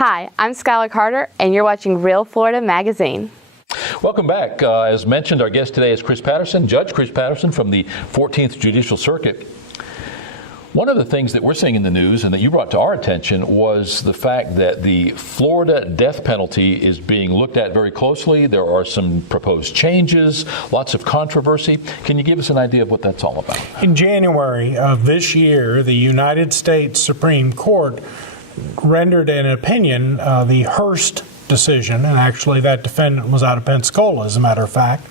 Hi, I'm Skylar Carter, and you're watching Real Florida Magazine. Welcome back. As mentioned, our guest today is Chris Patterson, Judge Chris Patterson from the 14th Judicial Circuit. One of the things that we're seeing in the news and that you brought to our attention was the fact that the Florida death penalty is being looked at very closely. There are some proposed changes, lots of controversy. Can you give us an idea of what that's all about? In January of this year, the United States Supreme Court rendered an opinion, the Hearst decision, and actually that defendant was out of Pensacola, as a matter of fact.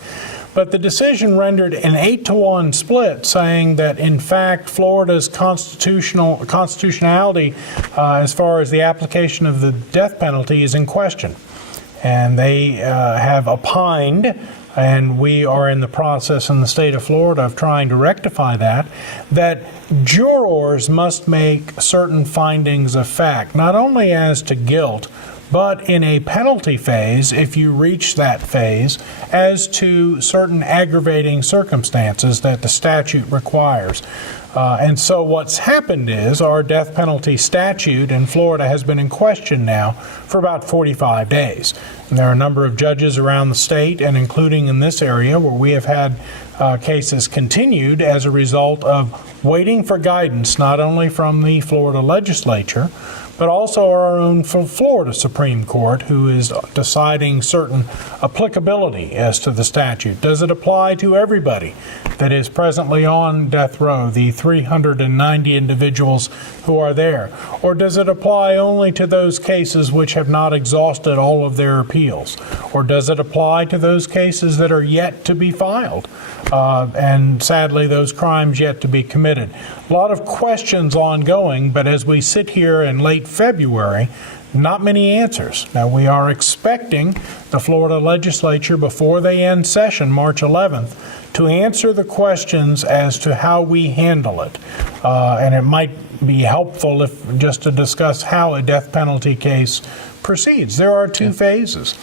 But the decision rendered an 8-to-1 split, saying that in fact Florida's constitutionality as far as the application of the death penalty is in question. And they have opined, and we are in the process in the state of Florida of trying to rectify that jurors must make certain findings of fact, not only as to guilt, but in a penalty phase, if you reach that phase, as to certain aggravating circumstances that the statute requires. And so what's happened is our death penalty statute in Florida has been in question now for about 45 days. And there are a number of judges around the state, and including in this area, where we have had cases continued as a result of waiting for guidance, not only from the Florida legislature, but also our own Florida Supreme Court, who is deciding certain applicability as to the statute. Does it apply to everybody that is presently on death row, the 390 individuals who are there? Or does it apply only to those cases which have not exhausted all of their appeals? Or does it apply to those cases that are yet to be filed? And sadly, those crimes yet to be committed. A lot of questions ongoing, but as we sit here in late February, not many answers. Now, we are expecting the Florida legislature, before they end session March 11th, to answer the questions as to how we handle it. And it might be helpful if just to discuss how a death penalty case proceeds. There are two phases.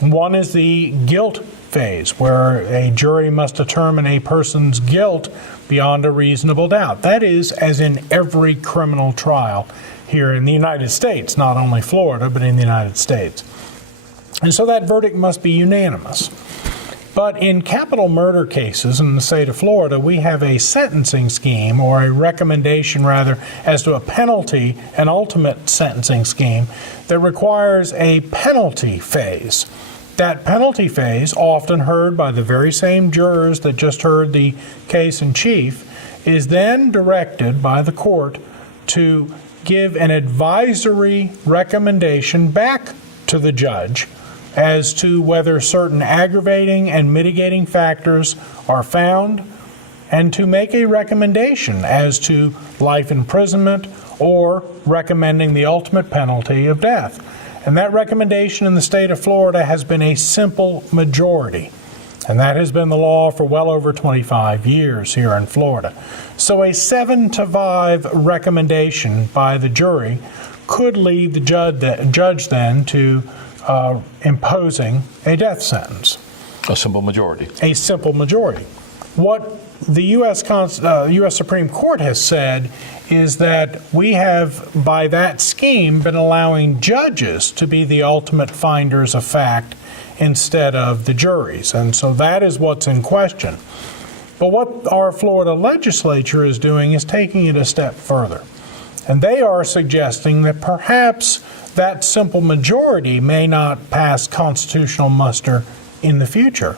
One is the guilt phase, where a jury must determine a person's guilt beyond a reasonable doubt. That is, as in every criminal trial here in the United States, not only Florida, but in the United States. And so that verdict must be unanimous. But in capital murder cases in the state of Florida, we have a sentencing scheme, or a recommendation rather, as to a penalty, an ultimate sentencing scheme, that requires a penalty phase. That penalty phase, often heard by the very same jurors that just heard the case in chief, is then directed by the court to give an advisory recommendation back to the judge as to whether certain aggravating and mitigating factors are found, and to make a recommendation as to life imprisonment or recommending the ultimate penalty of death. And that recommendation in the state of Florida has been a simple majority. And that has been the law for well over 25 years here in Florida. So a 7-5 recommendation by the jury could lead the judge then to imposing a death sentence. A simple majority. A simple majority. What the U.S. Supreme Court has said is that we have, by that scheme, been allowing judges to be the ultimate finders of fact instead of the juries. And so that is what's in question. But what our Florida legislature is doing is taking it a step further. And they are suggesting that perhaps that simple majority may not pass constitutional muster in the future,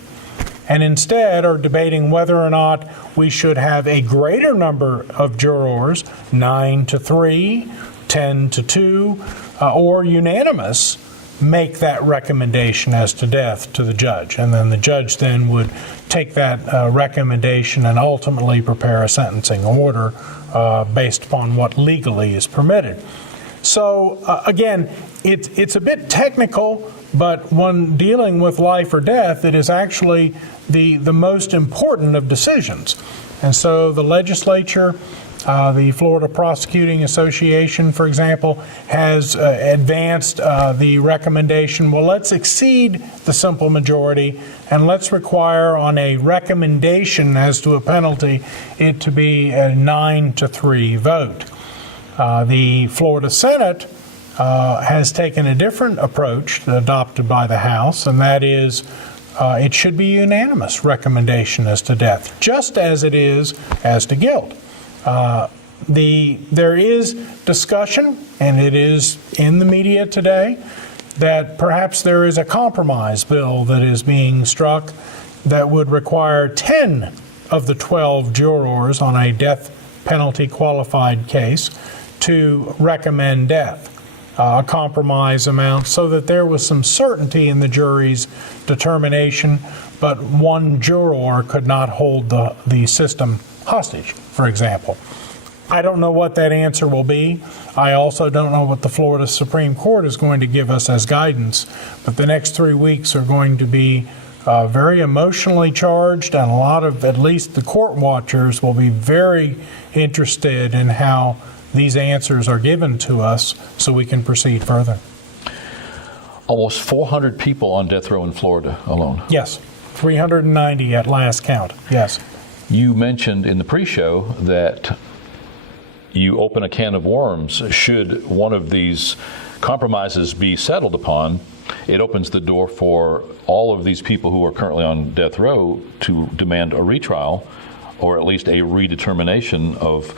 and instead are debating whether or not we should have a greater number of jurors, 9-3, 10-2, or unanimous, make that recommendation as to death to the judge. And then the judge then would take that recommendation and ultimately prepare a sentencing order based upon what legally is permitted. So again, it's a bit technical, but when dealing with life or death, it is actually the most important of decisions. And so the legislature, the Florida Prosecuting Association, for example, has advanced the recommendation, well, let's exceed the simple majority and let's require on a recommendation as to a penalty it to be a 9-3 vote. The Florida Senate has taken a different approach adopted by the House, and that is it should be a unanimous recommendation as to death, just as it is as to guilt. There is discussion, and it is in the media today, that perhaps there is a compromise bill that is being struck that would require 10 of the 12 jurors on a death penalty qualified case to recommend death, a compromise amount, so that there was some certainty in the jury's determination, but one juror could not hold the system hostage, for example. I don't know what that answer will be. I also don't know what the Florida Supreme Court is going to give us as guidance, but the next 3 weeks are going to be very emotionally charged, and a lot of, at least the court watchers, will be very interested in how these answers are given to us so we can proceed further. Almost 400 people on death row in Florida alone. Yes, 390 at last count, yes. You mentioned in the pre-show that you open a can of worms. Should one of these compromises be settled upon, it opens the door for all of these people who are currently on death row to demand a retrial, or at least a redetermination of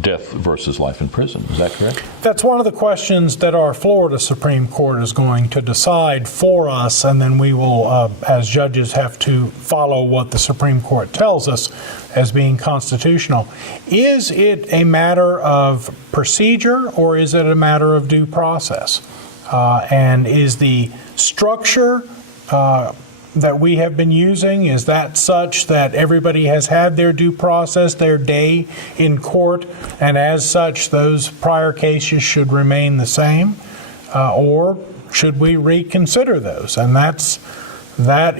death versus life in prison. Is that correct? That's one of the questions that our Florida Supreme Court is going to decide for us, and then we will, as judges, have to follow what the Supreme Court tells us as being constitutional. Is it a matter of procedure, or is it a matter of due process? And is the structure that we have been using, is that such that everybody has had their due process, their day in court, and as such those prior cases should remain the same? Or should we reconsider those? And that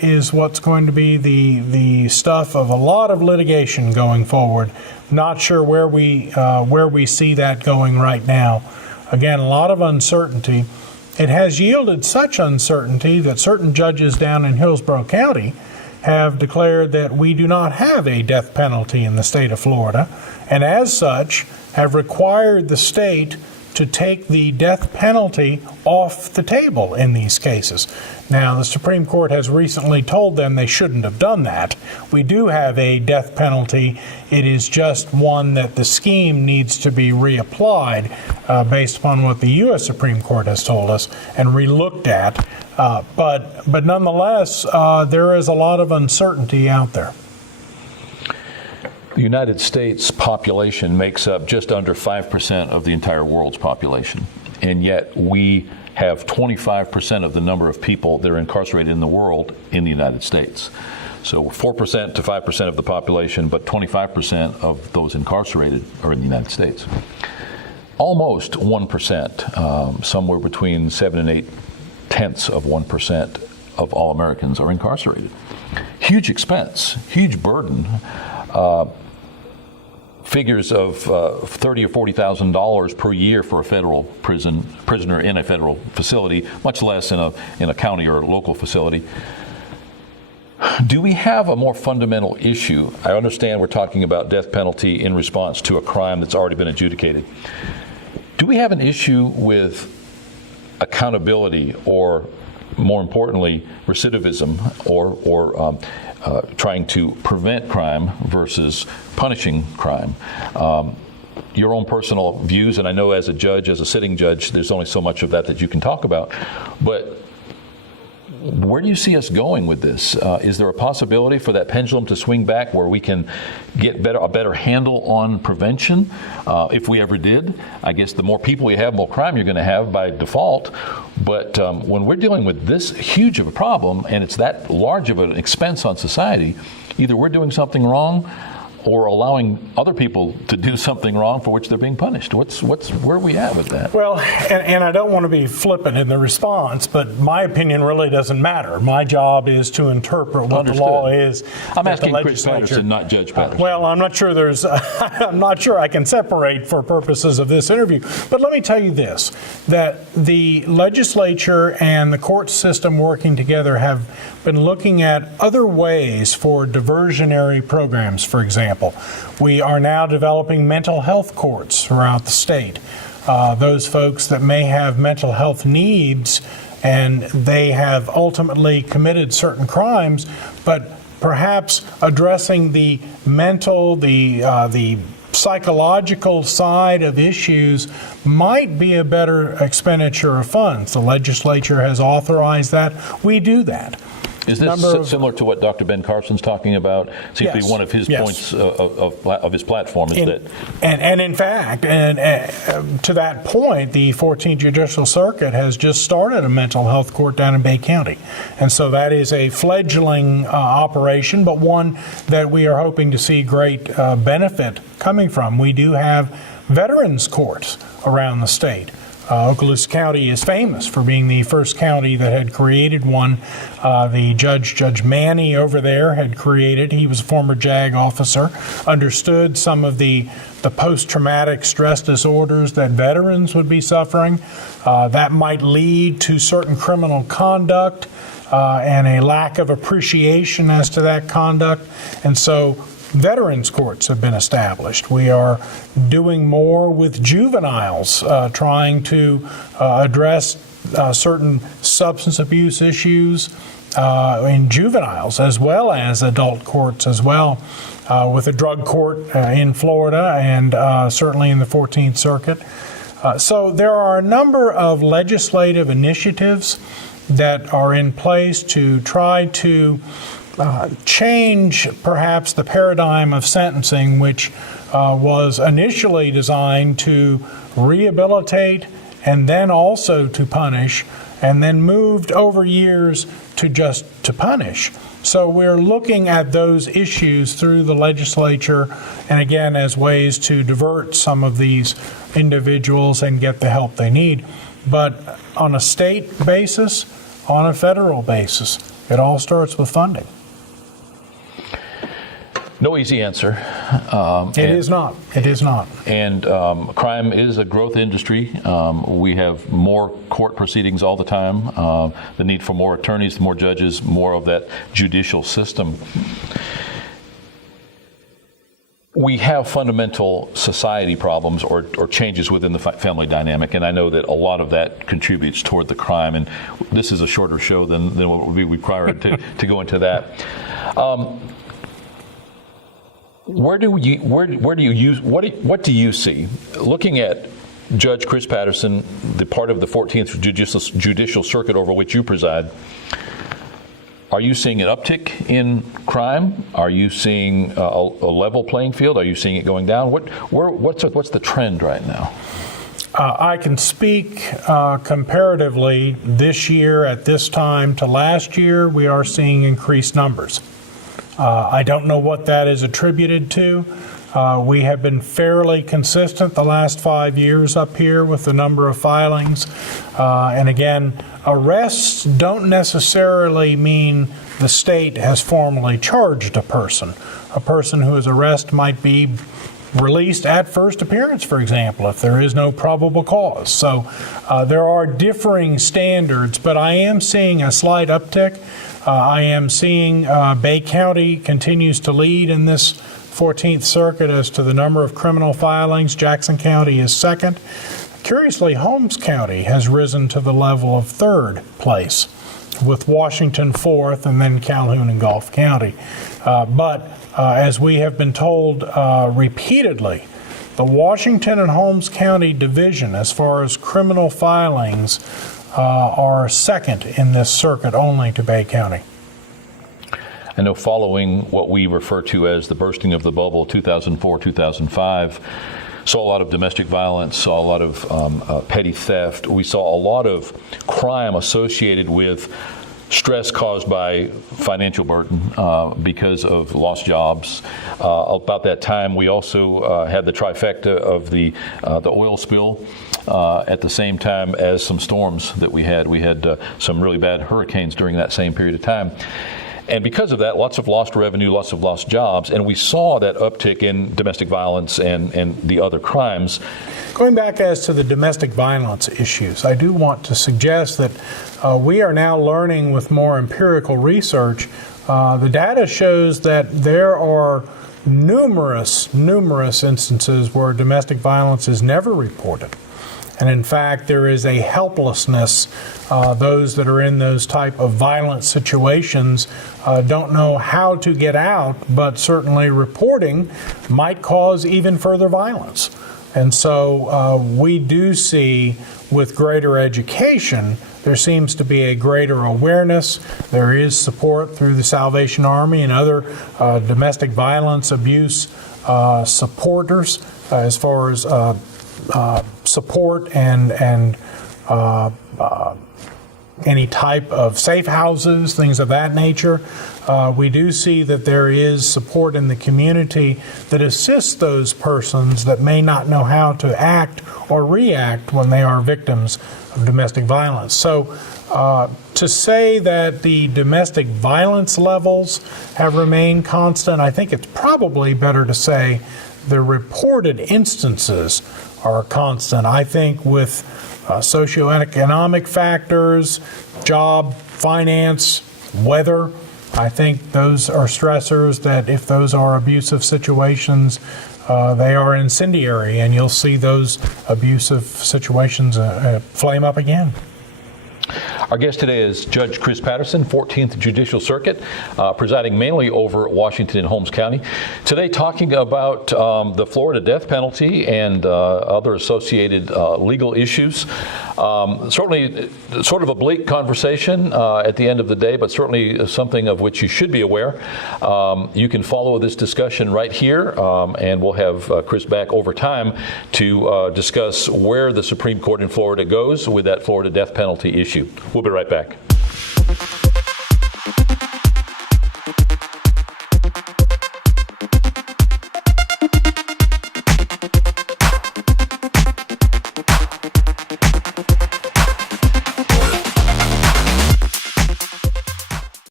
is what's going to be the stuff of a lot of litigation going forward. Not sure where we see that going right now. Again, a lot of uncertainty. It has yielded such uncertainty that certain judges down in Hillsborough County have declared that we do not have a death penalty in the state of Florida, and as such have required the state to take the death penalty off the table in these cases. Now, the Supreme Court has recently told them they shouldn't have done that. We do have a death penalty. It is just one that the scheme needs to be reapplied based upon what the U.S. Supreme Court has told us and relooked at. But nonetheless, there is a lot of uncertainty out there. The United States population makes up just under 5% of the entire world's population, and yet we have 25% of the number of people that are incarcerated in the world in the United States. So 4% to 5% of the population, but 25% of those incarcerated are in the United States. Almost 1%, somewhere between 7 and 8 tenths of 1% of all Americans are incarcerated. Huge expense, huge burden. Figures of $30,000 or $40,000 per year for a federal prisoner in a federal facility, much less in a county or local facility. Do we have a more fundamental issue? I understand we're talking about death penalty in response to a crime that's already been adjudicated. Do we have an issue with accountability, or more importantly, recidivism, or trying to prevent crime versus punishing crime? Your own personal views, and I know as a judge, as a sitting judge, there's only so much of that you can talk about, but where do you see us going with this? Is there a possibility for that pendulum to swing back where we can get a better handle on prevention? If we ever did, I guess the more people we have, more crime you're going to have by default. But when we're dealing with this huge of a problem, and it's that large of an expense on society, either we're doing something wrong or allowing other people to do something wrong for which they're being punished. Where are we at with that? Well, and I don't want to be flippant in the response, but my opinion really doesn't matter. My job is to interpret what Understood. The law is. I'm asking Chris Patterson, not Judge Patterson. Well, I'm not sure I'm not sure I can separate for purposes of this interview. But let me tell you this, that the legislature and the court system working together have been looking at other ways for diversionary programs, for example. We are now developing mental health courts throughout the state. those folks that may have mental health needs and they have ultimately committed certain crimes, but perhaps addressing the mental, the psychological side of issues might be a better expenditure of funds. The legislature has authorized that. We do that. Is this similar to what Dr. Ben Carson's talking about? Seems to be one of his points of his platform. And in fact, to that point, the 14th Judicial Circuit has just started a mental health court down in Bay County. And so that is a fledgling operation, but one that we are hoping to see great benefit coming from. We do have veterans courts around the state. Okaloosa County is famous for being the first county that had created one. The Judge Manny over there had created. He was a former JAG officer, understood some of the post-traumatic stress disorders that veterans would be suffering. That might lead to certain criminal conduct and a lack of appreciation as to that conduct. And so veterans courts have been established. We are doing more with juveniles, trying to address certain substance abuse issues in juveniles as well as adult courts as well, with a drug court in Florida and certainly in the 14th Circuit. So there are a number of legislative initiatives that are in place to try to change perhaps the paradigm of sentencing, which was initially designed to rehabilitate and then also to punish, and then moved over years to just to punish. So we're looking at those issues through the legislature, and again, as ways to divert some of these individuals and get the help they need. But on a state basis, on a federal basis, it all starts with funding. No easy answer. It is not. It is not. And crime is a growth industry. We have more court proceedings all the time. The need for more attorneys, more judges, more of that judicial system. We have fundamental society problems or changes within the family dynamic, and I know that a lot of that contributes toward the crime. And this is a shorter show than what would be required to go into that. What do you see? Looking at Judge Chris Patterson, the part of the 14th Judicial Circuit over which you preside, are you seeing an uptick in crime? Are you seeing a level playing field? Are you seeing it going down? What's the trend right now? I can speak comparatively this year at this time to last year. We are seeing increased numbers. I don't know what that is attributed to. We have been fairly consistent the last 5 years up here with the number of filings. And again, arrests don't necessarily mean the state has formally charged a person. A person who is arrested might be released at first appearance, for example, if there is no probable cause. So there are differing standards, but I am seeing a slight uptick. I am seeing Bay County continues to lead in this 14th Circuit as to the number of criminal filings. Jackson County is second. Curiously, Holmes County has risen to the level of third place, with Washington fourth, and then Calhoun and Gulf County. But as we have been told repeatedly, the Washington and Holmes County division, as far as criminal filings, are second in this circuit only to Bay County. I know following what we refer to as the bursting of the bubble, 2004-2005, saw a lot of domestic violence, saw a lot of petty theft. We saw a lot of crime associated with stress caused by financial burden because of lost jobs. About that time, we also had the trifecta of the oil spill at the same time as some storms that we had. We had some really bad hurricanes during that same period of time. And because of that, lots of lost revenue, lots of lost jobs, and we saw that uptick in domestic violence and the other crimes. Going back as to the domestic violence issues, I do want to suggest that we are now learning with more empirical research. The data shows that there are numerous instances where domestic violence is never reported. And in fact, there is a helplessness. Those that are in those type of violent situations don't know how to get out, but certainly reporting might cause even further violence. And so we do see, with greater education, there seems to be a greater awareness. There is support through the Salvation Army and other domestic violence abuse supporters as far as support and any type of safe houses, things of that nature. We do see that there is support in the community that assists those persons that may not know how to act or react when they are victims of domestic violence. So to say that the domestic violence levels have remained constant, I think it's probably better to say the reported instances are constant. I think with socioeconomic factors, job, finance, weather, I think those are stressors that if those are abusive situations, they are incendiary, and you'll see those abusive situations flame up again. Our guest today is Judge Chris Patterson, 14th Judicial Circuit, presiding mainly over Washington and Holmes County. Today talking about the Florida death penalty and other associated legal issues. Certainly sort of a bleak conversation at the end of the day, but certainly something of which you should be aware. You can follow this discussion right here, and we'll have Chris back over time to discuss where the Supreme Court in Florida goes with that Florida death penalty issue. We'll be right back.